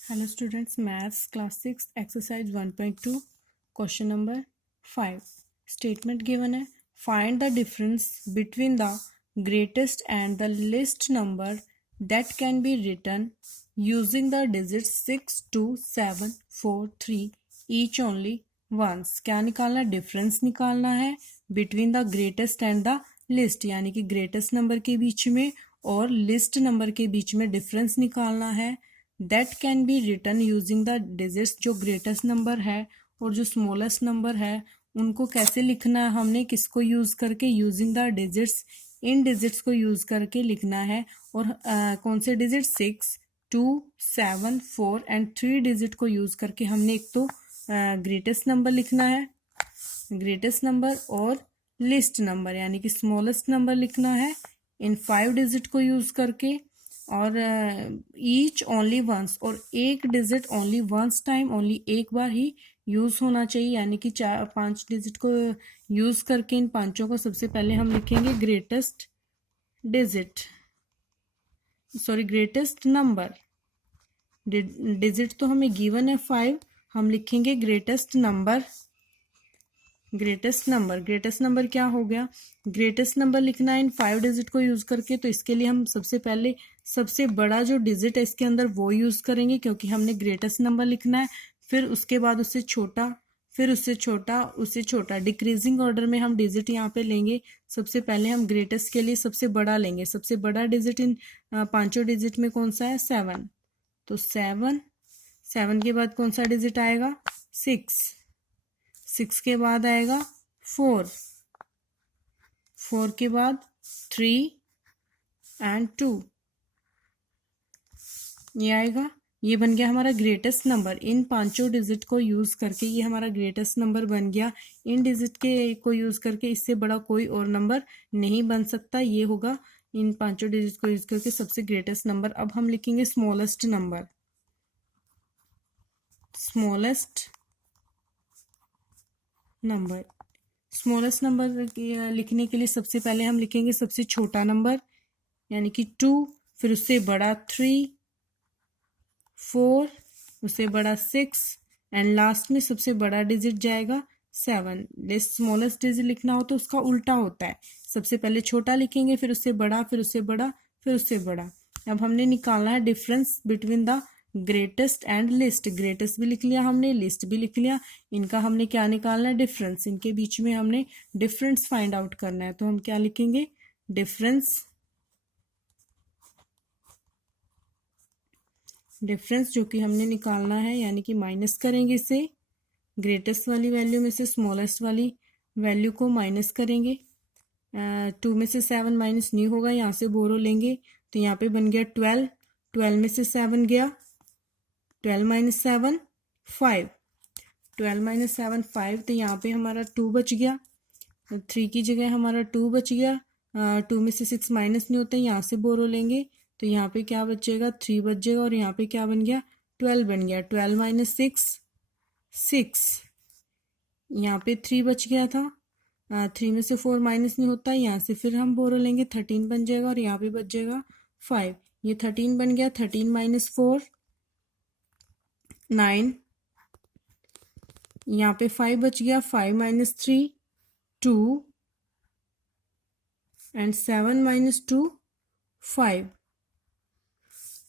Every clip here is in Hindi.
Hello students, Maths Class 6 Exercise 1.2 Question number 5. Statement given है, find the difference between the greatest and the least number that can be written using the digits 6, 2, 7, 4, 3 each only once. क्या निकालना? डिफरेंस निकालना है between the greatest and the least, यानी कि greatest नंबर के बीच में और least नंबर के बीच में डिफरेंस निकालना है. That can be written using the digits, जो ग्रेटेस्ट नंबर है और जो स्मॉलेस्ट नंबर है उनको कैसे लिखना है हमने, किसको यूज़ करके, using the digits, in digits को यूज़ करके लिखना है. और कौन से डिजिट? 6, 2, 7, 4 एंड 3 डिजिट को यूज़ करके हमने एक तो ग्रेटेस्ट नंबर लिखना है, ग्रेटेस्ट नंबर, और लिस्ट नंबर यानी कि स्मॉलेस्ट नंबर लिखना है इन 5 डिजिट को यूज़ करके. और ईच ओनली वंस, और एक digit only once time, only एक बार ही यूज़ होना चाहिए, यानी कि 5 डिजिट को यूज़ करके इन पांचों को सबसे पहले हम लिखेंगे greatest digit, sorry greatest number. Digit तो हमें गिवन है 5, हम लिखेंगे greatest number. Greatest number, greatest number क्या हो गया? ग्रेटेस्ट नंबर लिखना है इन 5 डिजिट को यूज़ करके, तो इसके लिए हम सबसे पहले सबसे बड़ा जो डिजिट है इसके अंदर वो यूज़ करेंगे, क्योंकि हमने ग्रेटेस्ट नंबर लिखना है. फिर उसके बाद उससे छोटा, फिर उससे छोटा, उससे छोटा, डिक्रीजिंग ऑर्डर में हम डिजिट यहाँ पे लेंगे. सबसे पहले हम ग्रेटेस्ट के लिए सबसे बड़ा लेंगे. सबसे बड़ा डिजिट इन पांचों डिजिट में कौन सा है? 7. तो 7, 7 के बाद कौन सा डिजिट आएगा? 6. 6 के बाद आएगा 4, 4 के बाद 3 एंड 2, ये आएगा. ये बन गया हमारा ग्रेटेस्ट नंबर. इन पांचों डिजिट को यूज़ करके ये हमारा ग्रेटेस्ट नंबर बन गया. इन डिजिट के को यूज़ करके इससे बड़ा कोई और नंबर नहीं बन सकता. ये होगा इन पांचों डिजिट को यूज़ करके सबसे ग्रेटेस्ट नंबर. अब हम लिखेंगे smallest number. Smallest number, smallest number लिखने के लिए सबसे पहले हम लिखेंगे सबसे छोटा नंबर यानी कि 2, फिर उससे बड़ा 3, 4, उससे बड़ा 6 एंड लास्ट में सबसे बड़ा डिजिट जाएगा 7. स्मॉलेस्ट डिजिट लिखना हो तो उसका उल्टा होता है, सबसे पहले छोटा लिखेंगे, फिर उससे बड़ा, फिर उससे बड़ा, फिर उससे बड़ा. अब हमने निकालना है difference between the greatest and list. Greatest भी लिख लिया हमने, लिस्ट भी लिख लिया. इनका हमने क्या निकालना है? डिफरेंस. इनके बीच में हमने डिफरेंस फाइंड आउट करना है, तो हम क्या लिखेंगे? डिफरेंस. डिफरेंस जो कि हमने निकालना है, यानी कि माइनस करेंगे इसे, ग्रेटेस्ट वाली वैल्यू में से स्मॉलेस्ट वाली वैल्यू को माइनस करेंगे. 2 में से 7 माइनस नहीं होगा, यहाँ से बोरो लेंगे तो यहाँ पे बन गया 12. 12 में से 7 गया, 12 माइनस 7 5, 12 माइनस 7 5, तो यहाँ पे हमारा 2 बच गया. 3 की जगह हमारा 2 बच गया. 2 में से 6 माइनस नहीं होता, यहाँ से बोरो लेंगे तो यहाँ पे क्या बचेगा? 3 बच जाएगा. और यहाँ पे क्या बन गया? 12 बन गया. 12 माइनस 6 6, यहाँ पे 3 बच गया था. 3 में से 4 माइनस नहीं होता, यहाँ से फिर हम बोरो लेंगे, 13 बन जाएगा. और यहाँ पे बच जाएगा 5. ये 13 बन गया. 13 माइनस 4 9, यहाँ पे 5 बच गया. 5 माइनस 3 2 एंड 7 माइनस 2 5.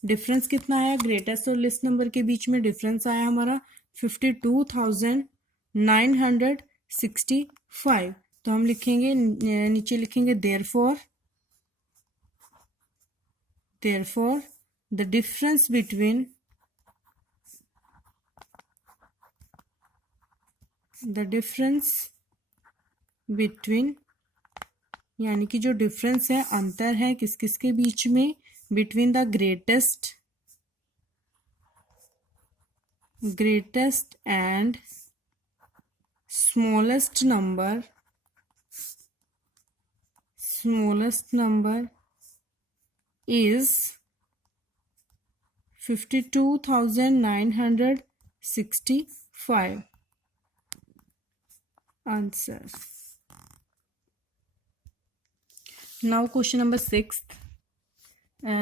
डिफरेंस कितना आया? ग्रेटेस्ट और लिस्ट नंबर के बीच में डिफरेंस आया हमारा 52,965. तो हम लिखेंगे, नीचे लिखेंगे देयरफॉर द डिफरेंस बिटवीन यानी कि जो डिफरेंस है, अंतर है किस किस के बीच में, between the greatest and smallest number is 52,965. Answer. Now question number 6.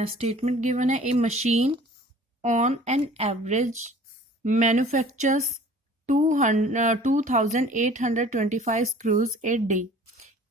Statement given है, a machine on an average manufactures 2825 screws a day.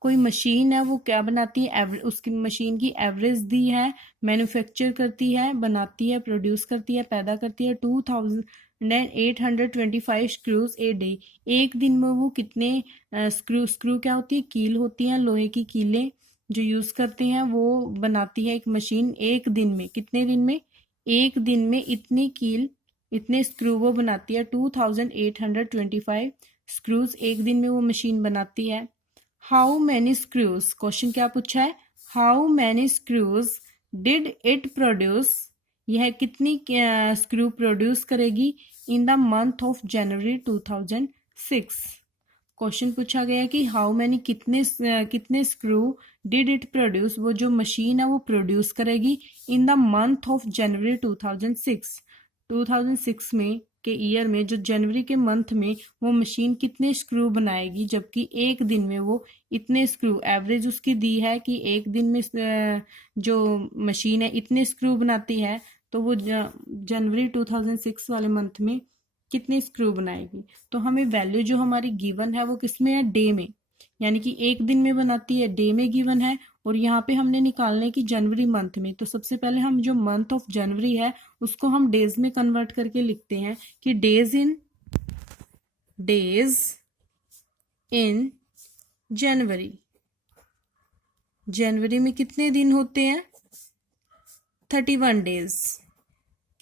कोई मशीन है वो क्या बनाती है, उसकी मशीन की एवरेज दी है, मैन्युफैक्चर करती है, बनाती है, प्रोड्यूस करती है, पैदा करती है 2825 स्क्रूज ए डे. एक दिन में वो कितने स्क्रू क्या होती है, कील होती हैं, लोहे की कीलें जो यूज़ करते हैं, वो बनाती है एक मशीन. एक दिन में, कितने दिन में, एक दिन में इतनी कील, इतने स्क्रू वो बनाती है. 2825 स्क्रूज एक दिन में वो मशीन बनाती है. हाउ मैनी स्क्रूज, क्वेश्चन क्या पूछा है, how many screws did it produce, यह कितनी स्क्रू प्रोड्यूस करेगी in the month of January 2006. Question पूछा गया कि हाउ मैनी कितने स्क्रू डिड इट प्रोड्यूस, वो जो मशीन है वो प्रोड्यूस करेगी in the month of January 2006. 2006 में के ईयर में, जो जनवरी के मंथ में, वो मशीन कितने स्क्रू बनाएगी, जबकि एक दिन में वो इतने स्क्रू, एवरेज उसकी दी है कि एक दिन में जो मशीन है इतने स्क्रू बनाती है, तो वो जनवरी 2006 वाले मंथ में कितने स्क्रू बनाएगी. तो हमें वैल्यू जो हमारी गिवन है वो किस में है, डे में, यानी कि एक दिन में बनाती है, डे में गिवन है. और यहाँ पे हमने निकालने की जनवरी मंथ में, तो सबसे पहले हम जो मंथ ऑफ जनवरी है उसको हम डेज में कन्वर्ट करके लिखते हैं कि डेज इन जनवरी. जनवरी में कितने दिन होते हैं, 31 डेज.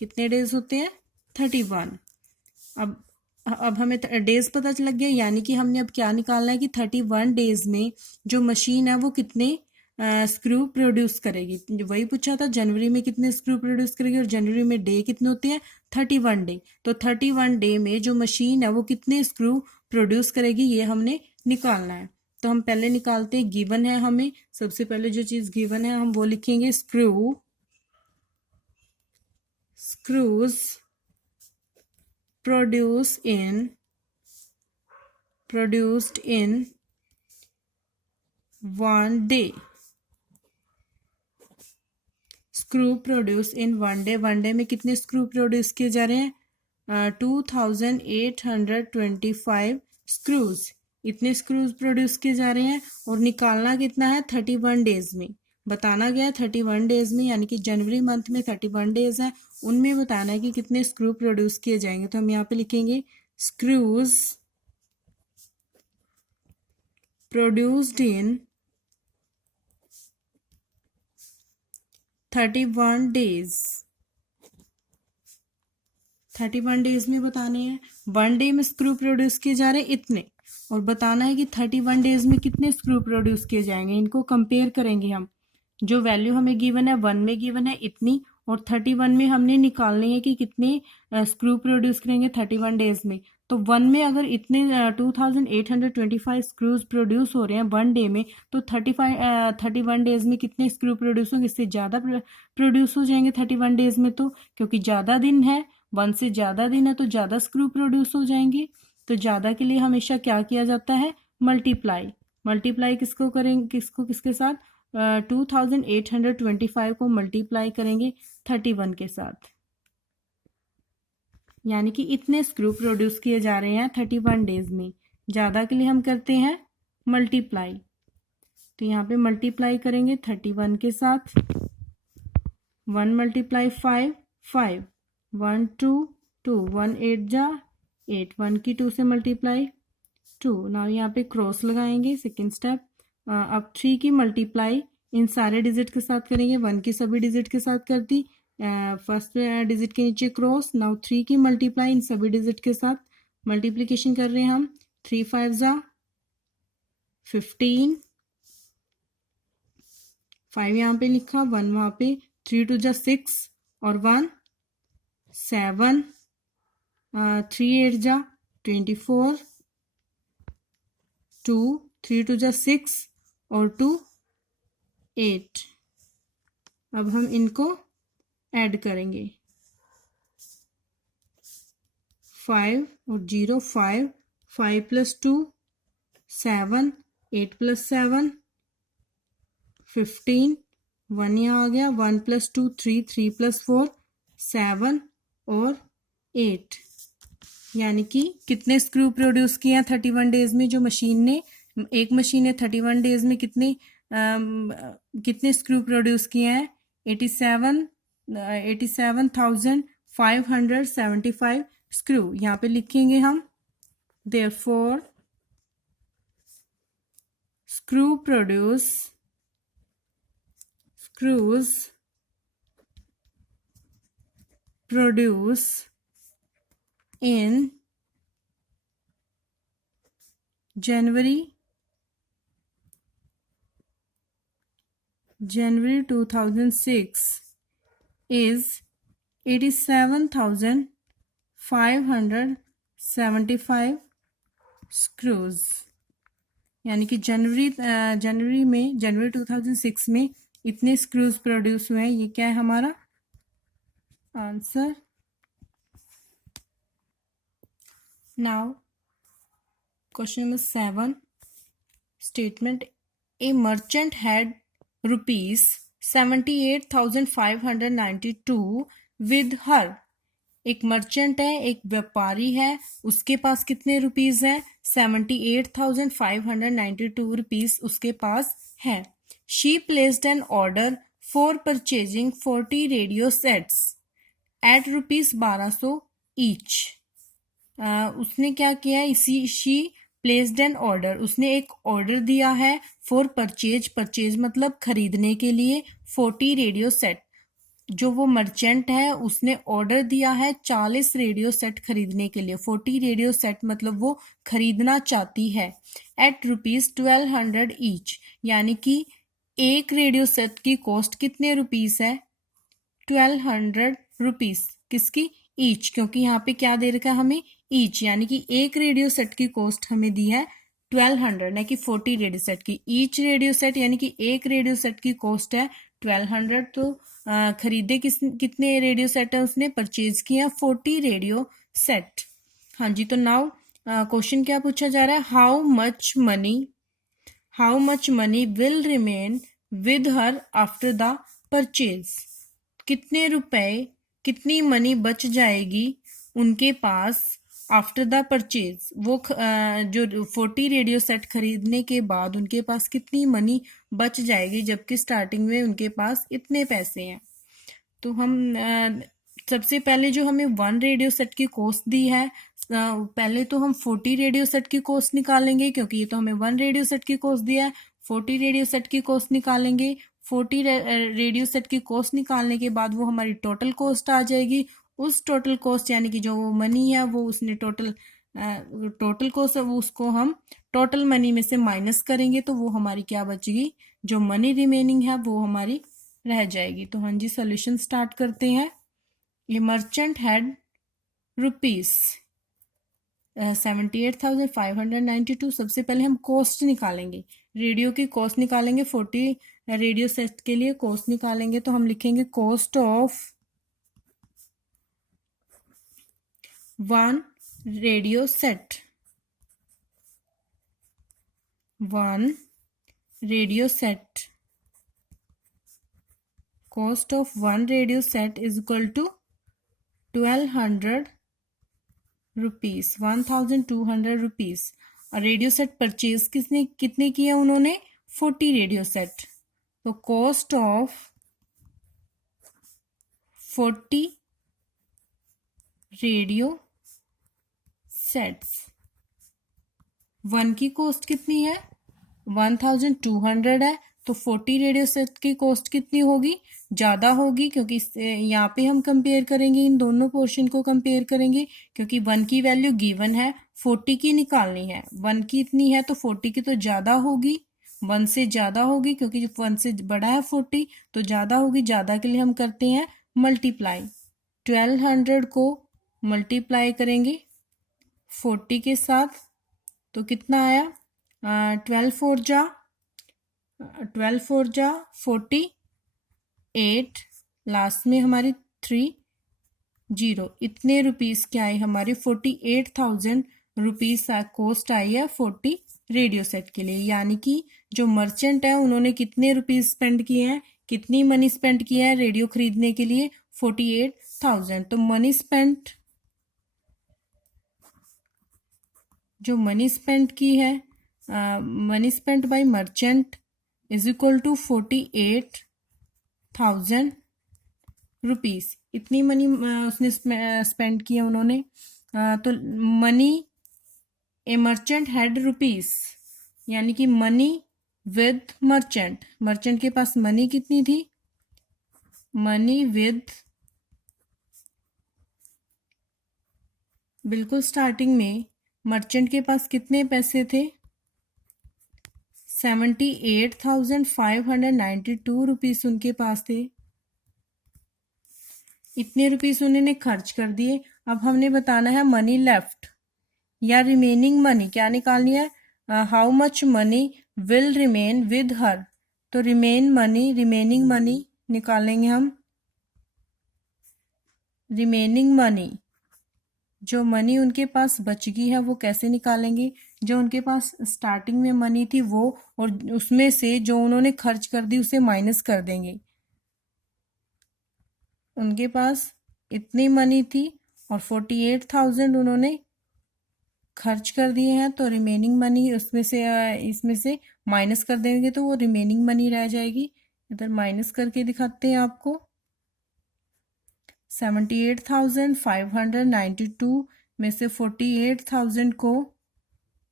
कितने डेज होते हैं, 31. अब हमें डेज पता लग गया, यानी कि हमने अब क्या निकालना है कि 31 डेज में जो मशीन है वो कितने स्क्रू प्रोड्यूस करेगी. वही पूछा था, जनवरी में कितने स्क्रू प्रोड्यूस करेगी, और जनवरी में डे कितने होते हैं, 31 डे. तो 31 डे में जो मशीन है वो कितने स्क्रू प्रोड्यूस करेगी, ये हमने निकालना है. तो हम पहले निकालते हैं, गिवन है हमें, सबसे पहले जो चीज़ गिवन है हम वो लिखेंगे, screws produced in one day. Screw produce in one day. One day में कितने स्क्रू प्रोड्यूस किए जा रहे हैं, 2825 स्क्रूज. इतने स्क्रूज प्रोड्यूस किए जा रहे हैं. और निकालना कितना है, 31 डेज में. बताना गया 31 डेज में, यानी कि जनवरी मंथ में 31 डेज है, उनमें बताना है कि कितने स्क्रू प्रोड्यूस किए जाएंगे. तो हम यहाँ पे लिखेंगे screws produced in 31 days. 31 days में बताने हैं, वन डे में स्क्रू प्रोड्यूस किए जा रहे हैं इतने, और बताना है कि 31 डेज में कितने स्क्रू प्रोड्यूस किए जाएंगे. इनको कंपेयर करेंगे हम. जो वैल्यू हमें गिवन है, वन में गिवन है इतनी, और 31 में हमने निकालनी है कि कितने स्क्रू प्रोड्यूस करेंगे 31 डेज में. तो वन में अगर इतने 2825 स्क्रूज प्रोड्यूस हो रहे हैं वन डे में, तो 31 डेज में कितने स्क्रू प्रोड्यूस होंगे, इससे ज़्यादा प्रोड्यूस हो जाएंगे 31 डेज में. तो क्योंकि ज़्यादा दिन है, वन से ज़्यादा दिन है, तो ज़्यादा स्क्रू प्रोड्यूस हो जाएंगे. तो ज़्यादा के लिए हमेशा क्या किया जाता है, मल्टीप्लाई. मल्टीप्लाई किसको करेंगे, किसके साथ, 2825 को मल्टीप्लाई करेंगे 31 के साथ, यानी कि इतने स्क्रू प्रोड्यूस किए जा रहे हैं 31 डेज में. ज़्यादा के लिए हम करते हैं मल्टीप्लाई. तो यहाँ पे मल्टीप्लाई करेंगे 31 के साथ. 1 × 5 5, 1 2 2, 1 8 जा 8, 1 की 2 से मल्टीप्लाई 2. नाउ यहाँ पे क्रॉस लगाएंगे, सेकेंड स्टेप. अब 3 की मल्टीप्लाई इन सारे डिजिट के साथ करेंगे, 1 की सभी डिजिट के साथ कर दी, फर्स्ट डिजिट के नीचे क्रॉस. नाउ 3 की मल्टीप्लाई इन सभी डिजिट के साथ, मल्टीप्लिकेशन कर रहे हैं हम. 3 5 जा 15, 5 यहाँ पे लिखा, 1 वहाँ पे, 3 2 जा 6 और 1 7, 3 8 जा 24, 2 3 2 जा 6 और 2 8. अब हम इनको ऐड करेंगे, 5 और 0 5, 5 + 2 7, 8 + 7 15, 1 यहाँ आ गया, 1 + 2 3, 3 + 4 7 और 8, यानी कि कितने स्क्रू प्रोड्यूस किए हैं 31 डेज में। जो मशीन ने, एक मशीन ने 31 डेज में कितने स्क्रू प्रोड्यूस किए हैं? 87,575 स्क्रू। यहाँ पे लिखेंगे हम therefore screws produce in January 2006 is 87,575 screws. यानी कि जनवरी 2006 में इतने स्क्रूज प्रोड्यूस हुए हैं। ये क्या है हमारा answer. Now question number 7 statement A merchant had ₹78,592 with her. एक मर्चेंट है, एक व्यापारी है, उसके पास कितने रुपीस है? 78,592 रुपीस उसके पास है। She placed an order for purchasing 40 radio sets at ₹1200 each. उसने क्या किया? शी प्लेस्ड एन ऑर्डर, उसने एक ऑर्डर दिया है फॉर परचेज मतलब खरीदने के लिए 40 रेडियो सेट। जो वो मर्चेंट है उसने ऑर्डर दिया है 40 रेडियो सेट खरीदने के लिए। 40 रेडियो सेट मतलब वो खरीदना चाहती है एट ₹1200 ईच, यानी कि एक रेडियो सेट की कॉस्ट कितने रुपीस है? 1200 रुपीस। किसकी? ईच, क्योंकि यहाँ पे क्या दे रखा है हमें? ईच, यानी कि एक रेडियो सेट की कॉस्ट हमें दी है 1200, ना कि 40 रेडियो सेट की। ईच रेडियो सेट यानी कि एक रेडियो सेट की कॉस्ट है 1200। तो खरीदे कितने रेडियो सेट है? उसने परचेज किया 40 रेडियो सेट। हाँ जी, तो नाउ क्वेश्चन क्या पूछा जा रहा है? How much money will remain with her after the purchase. कितने रुपए, कितनी मनी बच जाएगी उनके पास आफ्टर द परचेज। वो जो 40 रेडियो सेट खरीदने के बाद उनके पास कितनी मनी बच जाएगी, जबकि स्टार्टिंग में उनके पास इतने पैसे हैं। तो हम सबसे पहले जो हमें 1 रेडियो सेट की कॉस्ट दी है, पहले तो हम 40 रेडियो सेट की कॉस्ट निकालेंगे, क्योंकि ये तो हमें 1 रेडियो सेट की कॉस्ट दिया है। 40 रेडियो सेट की कॉस्ट निकालेंगे। 40 रेडियो सेट की कॉस्ट निकालने के बाद वो हमारी टोटल कॉस्ट आ जाएगी। उस टोटल कॉस्ट यानी कि जो मनी है वो उसने टोटल कॉस्ट, उसको हम टोटल मनी में से माइनस करेंगे, तो वो हमारी क्या बचेगी? जो मनी रिमेनिंग है वो हमारी रह जाएगी। तो हाँ जी, सॉल्यूशन स्टार्ट करते हैं। ये मर्चेंट हैड ₹78,592। सबसे पहले हम कॉस्ट निकालेंगे, रेडियो की कॉस्ट निकालेंगे। 40 रेडियो सेट के लिए कॉस्ट निकालेंगे, तो हम लिखेंगे cost of 1 radio set. 1 radio set, cost of 1 radio set is equal to 1200 rupees, 1200 rupees. और रेडियो सेट परचेज कितने किए उन्होंने? 40 रेडियो सेट। तो कॉस्ट ऑफ 40 रेडियो सेट्स, 1 की कॉस्ट कितनी है? 1200 है। तो 40 रेडियो सेट की कॉस्ट कितनी होगी? ज़्यादा होगी, क्योंकि यहाँ पे हम कंपेयर करेंगे, इन दोनों पोर्शन को कंपेयर करेंगे, क्योंकि 1 की वैल्यू गिवन है, 40 की निकालनी है। 1 की इतनी है तो 40 की तो ज़्यादा होगी, 1 से ज़्यादा होगी, क्योंकि 1 से बड़ा है 40 तो ज़्यादा होगी। ज़्यादा के लिए हम करते हैं मल्टीप्लाई। 1200 को मल्टीप्लाई करेंगे 40 के साथ, तो कितना आया? 12 4 जा 48, लास्ट में हमारी 3 0। इतने रुपीस क्या आए हमारे? 48,000 रुपीस कॉस्ट आई है 40 रेडियो सेट के लिए। यानी कि जो मर्चेंट है उन्होंने कितने रुपीस स्पेंड किए हैं, कितनी मनी स्पेंड किया है रेडियो खरीदने के लिए? 48,000। तो मनी स्पेंट, जो मनी स्पेंट की है, money spent by merchant is equal to 48,000 rupees. इतनी मनी उसने स्पेंड किया उन्होंने। तो money a merchant had rupees, यानी कि मनी विद मर्चेंट, मर्चेंट के पास मनी कितनी थी, मनी विद, बिल्कुल स्टार्टिंग में मर्चेंट के पास कितने पैसे थे, 78,592 रुपीस उनके पास थे। इतने रुपीस उन्होंने खर्च कर दिए। अब हमने बताना है मनी लेफ्ट या रिमेनिंग मनी क्या निकालनी है, how much money will remain with her. तो रिमेनिंग मनी निकालेंगे हम। रिमेनिंग मनी, जो मनी उनके पास बच गई है वो कैसे निकालेंगे, जो उनके पास स्टार्टिंग में मनी थी वो, और उसमें से जो उन्होंने खर्च कर दी उसे माइनस कर देंगे। उनके पास इतनी मनी थी और 48,000 उन्होंने खर्च कर दिए हैं, तो रिमेनिंग मनी उसमें से इसमें से माइनस कर देंगे तो वो रिमेनिंग मनी रह जाएगी। इधर माइनस करके दिखाते हैं आपको। 78,592 में से 48,000 को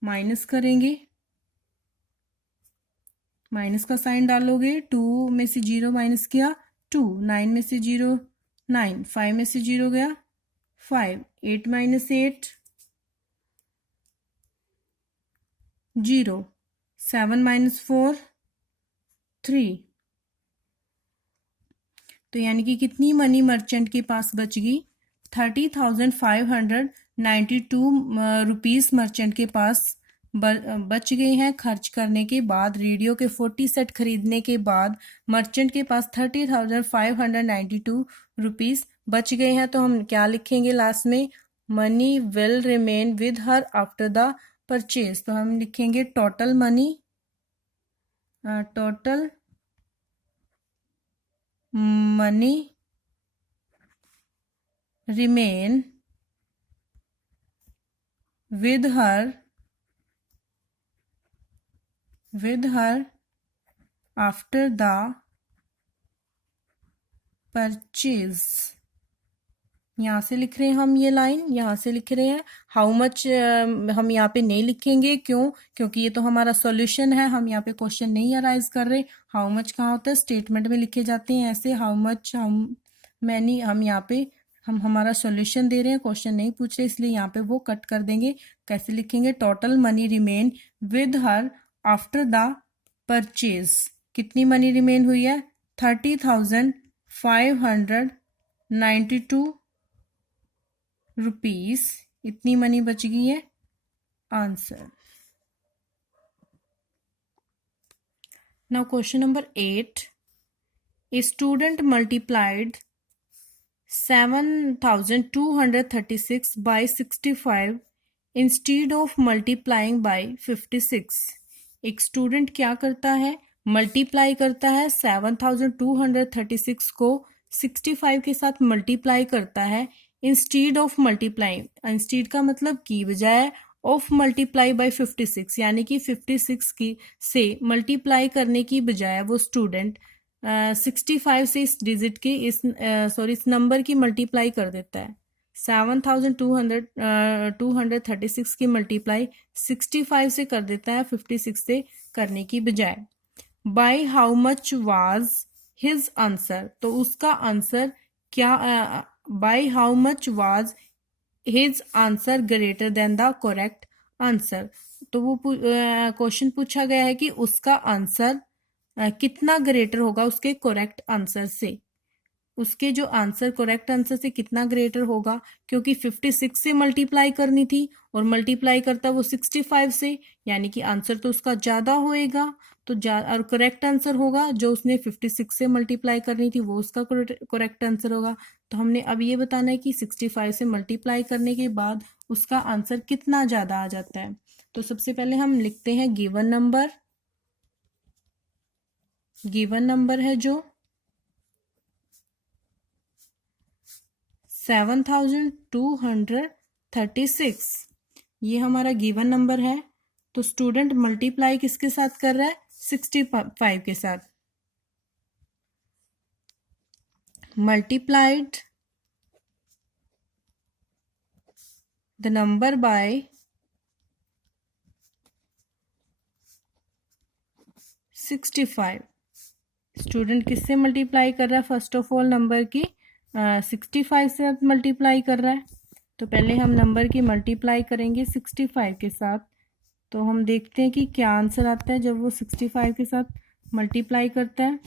माइनस करेंगे, माइनस का साइन डालोगे, 2 में से 0 माइनस किया 2, 9 में से 0 9, 5 में से 0 गया 5, 8 माइनस 8 0, 7 माइनस 4 3। तो यानी कि कितनी मनी मर्चेंट के पास बच गई, 30,592 रुपीस मर्चेंट के पास बच गए हैं खर्च करने के बाद। रेडियो के 40 सेट खरीदने के बाद मर्चेंट के पास 30,592 रुपीस बच गए हैं। तो हम क्या लिखेंगे लास्ट में, money will remain with her after the purchase. तो हम लिखेंगे total money, total money remain with her after the purchase। यहाँ से लिख रहे हैं हम, ये लाइन यहाँ से लिख रहे हैं। हाउ मच हम यहाँ पे नहीं लिखेंगे, क्यों, क्योंकि ये तो हमारा सॉल्यूशन है, हम यहाँ पे क्वेश्चन नहीं अराइज कर रहे। हाउ मच कहाँ होता है, स्टेटमेंट में लिखे जाते हैं ऐसे, हाउ मच, हाउ मैनी। हम यहाँ पे हम हमारा सॉल्यूशन दे रहे हैं, क्वेश्चन नहीं पूछ रहे, इसलिए यहाँ पे वो कट कर देंगे। कैसे लिखेंगे, total money remain with her after the purchase. कितनी मनी रिमेन हुई है, 30,592 रुपीस, इतनी मनी बच गई है। Answer. Now question number 8, a student multiplied 7,236 by 65 instead of multiplying by 56। एक स्टूडेंट क्या करता है, मल्टीप्लाई करता है 7,236 को 65 के साथ मल्टीप्लाई करता है, इंस्टीड ऑफ मल्टीप्लाइंग, इंस्टीड का मतलब की बजाय, ऑफ मल्टीप्लाई बाय 56 यानी कि 56 की से मल्टीप्लाई करने की बजाय वो स्टूडेंट 65 से इस डिजिट की इस नंबर की मल्टीप्लाई कर देता है। 7,236 की मल्टीप्लाई 65 से कर देता है 56 से करने की बजाय। By how much was his answer, तो उसका आंसर क्या, by how much was his answer greater than the correct answer. तो वो क्वेश्चन पूछा गया है कि उसका आंसर कितना ग्रेटर होगा उसके करेक्ट आंसर से, उसके जो आंसर करेक्ट आंसर से कितना ग्रेटर होगा, क्योंकि 56 से मल्टीप्लाई करनी थी और मल्टीप्लाई करता वो 65 से, यानी कि आंसर तो उसका ज़्यादा होएगा। तो और करेक्ट आंसर होगा जो उसने 56 से मल्टीप्लाई करनी थी वो उसका करेक्ट आंसर होगा। तो हमने अब ये बताना है कि 65 से मल्टीप्लाई करने के बाद उसका आंसर कितना ज़्यादा आ जाता है। तो सबसे पहले हम लिखते हैं गिवन नंबर, गिवन नंबर है जो 7236 ये हमारा गिवन नंबर है। तो स्टूडेंट मल्टीप्लाई किसके साथ कर रहा है? 65 के साथ। Multiplied the number by 65। Student किससे मल्टीप्लाई कर रहा है? फर्स्ट ऑफ ऑल नंबर की 65 से मल्टीप्लाई कर रहा है। तो पहले हम नंबर की मल्टीप्लाई करेंगे 65 के साथ। तो हम देखते हैं कि क्या आंसर आता है जब वो 65 के साथ मल्टीप्लाई करता है।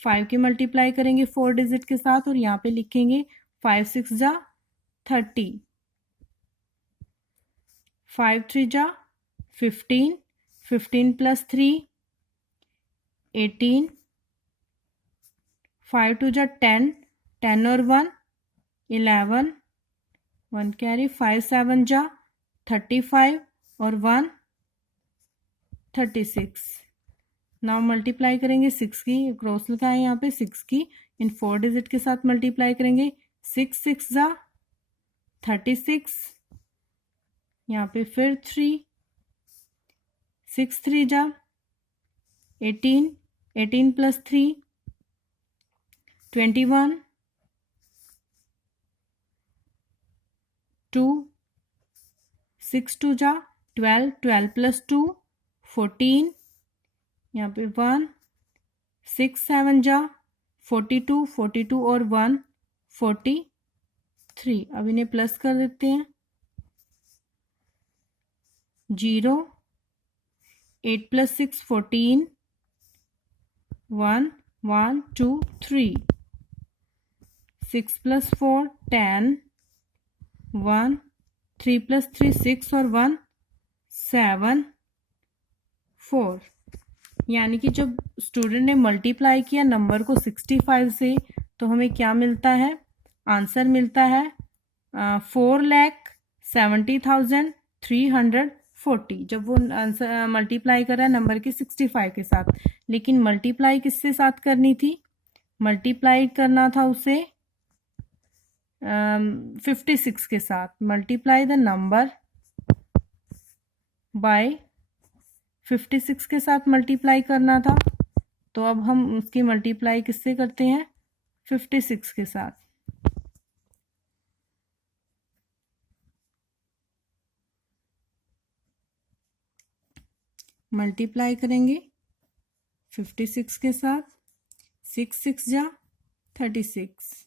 5 की मल्टीप्लाई करेंगे 4 डिजिट के साथ और यहाँ पे लिखेंगे 5 6 जा 30, 5 3 जा 15, 15 प्लस 3 18, 5 2 जा 10, 10 और 1 11, 1 कैरी, 5 7 जा 35 और 1 36। नाउ मल्टीप्लाई करेंगे 6 की, क्रॉस लिखा है यहाँ पे 6 की, इन 4 डिजिट के साथ मल्टीप्लाई करेंगे 6 6 जा 36, यहाँ पे फिर 3, 6 3 जा 18, 18 प्लस 3 21, 2, 6 2 जा 12, 12 प्लस 2 14, यहाँ पे 1, 6 7 जा 42, 42 और 1 43। अब इन्हें प्लस कर देते हैं। 0, 8 प्लस 6 14, 1 1 2 3, 6 प्लस 4 10, 1 3 प्लस 3 6 और 1 7 4। यानी कि जब स्टूडेंट ने मल्टीप्लाई किया नंबर को 65 से तो हमें क्या मिलता है? आंसर मिलता है 4,70,340 जब वो आंसर मल्टीप्लाई कर रहा है नंबर के 65 के साथ। लेकिन मल्टीप्लाई किससे साथ करनी थी? मल्टीप्लाई करना था उसे 56 के साथ। मल्टीप्लाई द नंबर बाय 56 के साथ मल्टीप्लाई करना था। तो अब हम उसकी मल्टीप्लाई किससे करते हैं? 56 के साथ। मल्टीप्लाई करेंगे 56 के साथ, 6 6 जा 36,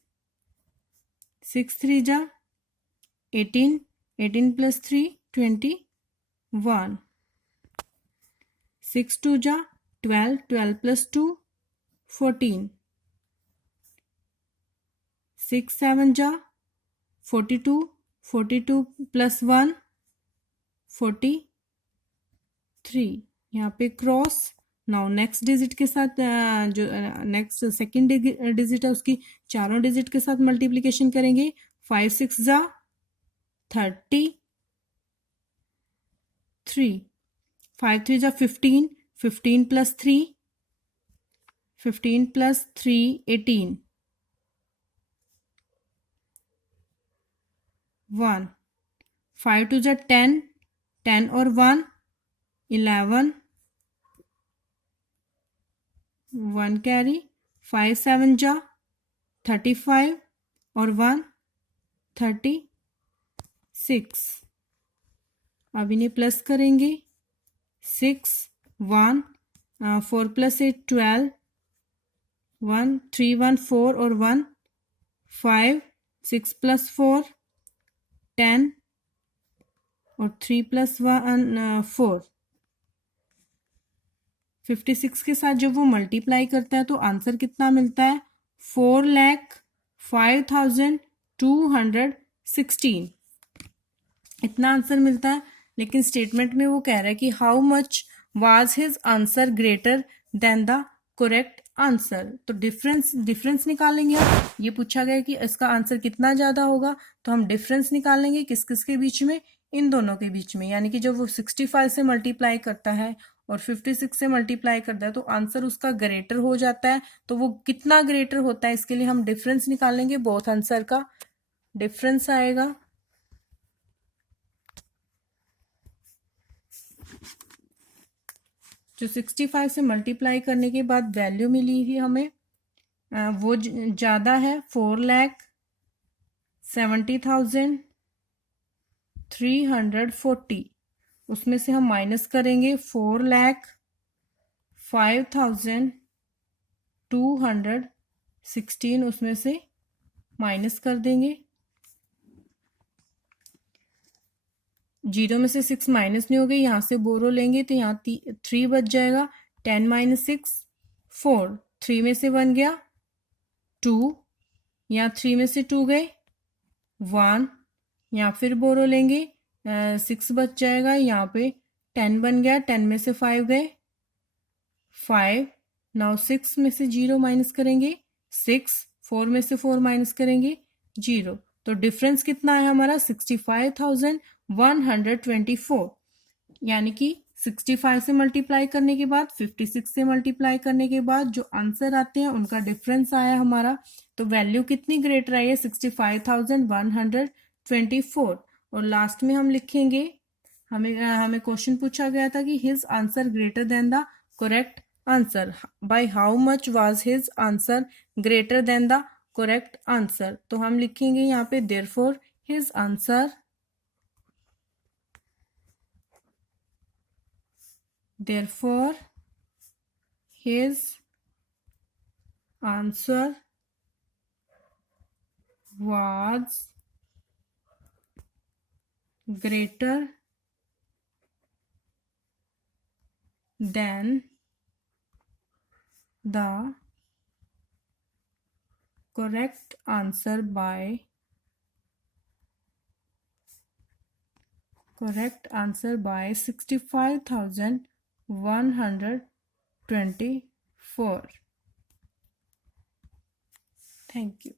6 3 जा 18, 18 प्लस 3 21, 6 2 जा 12, 12 प्लस 2 14, 6 7 जा 42, 42 प्लस 1 43। यहाँ पे क्रॉस। नाउ नेक्स्ट डिजिट के साथ जो नेक्स्ट सेकेंड डिजिट है उसकी चारों डिजिट के साथ मल्टीप्लिकेशन करेंगे। 5 6 जा 33, 5 3 जा 15, 15 प्लस 3 15 प्लस 3 18, 1 5 2 जा 10, 10 और 1 11, 1 कैरी, 5 7 जा 35 और 1 36। अब इन्हें प्लस करेंगे 6 1 4 प्लस 8 12, 1 3 1 4 और 1 5, 6 प्लस 4 10 और 3 प्लस 1 4। 56 के साथ जब वो मल्टीप्लाई करता है तो आंसर कितना मिलता है? 4,05,216 इतना आंसर मिलता है। लेकिन स्टेटमेंट में वो कह रहा है कि how much was his answer greater than the correct answer. तो डिफरेंस निकालेंगे। ये पूछा गया कि इसका आंसर कितना ज़्यादा होगा, तो हम डिफरेंस निकालेंगे किस किस के बीच में? इन दोनों के बीच में। यानी कि जब वो 65 से मल्टीप्लाई करता है और 56 से मल्टीप्लाई करता है तो आंसर उसका ग्रेटर हो जाता है। तो वो कितना ग्रेटर होता है इसके लिए हम डिफरेंस निकालेंगे बोथ आंसर का। डिफरेंस आएगा। जो 65 से मल्टीप्लाई करने के बाद वैल्यू मिली है हमें वो ज़्यादा है, 4,70,340। उसमें से हम माइनस करेंगे 4,05,216, उसमें से माइनस कर देंगे। जीरो में से 6 माइनस नहीं हो गई, यहाँ से बोरो लेंगे तो यहाँ 3 बच जाएगा। 10 माइनस 6 4, 3 में से 1 गया 2, यहाँ 3 में से 2 गए 1, यहाँ फिर बोरो लेंगे 6 बच जाएगा, यहाँ पे 10 बन गया, 10 में से 5 गए 5, नाउ 6 में से 0 माइनस करेंगे 6, 4 में से 4 माइनस करेंगे 0। तो डिफरेंस कितना है हमारा 65,124, यानी कि 65 से मल्टीप्लाई करने के बाद 56 से मल्टीप्लाई करने के बाद जो आंसर आते हैं उनका डिफरेंस आया हमारा। तो वैल्यू कितनी ग्रेटर आई है 65,124। और लास्ट में हम लिखेंगे, हमें क्वेश्चन पूछा गया था कि his answer greater than the correct answer, by how much was his answer greater than the correct answer. तो हम लिखेंगे यहाँ पे therefore his answer therefore his answer was greater than the correct answer by 65,124. Thank you.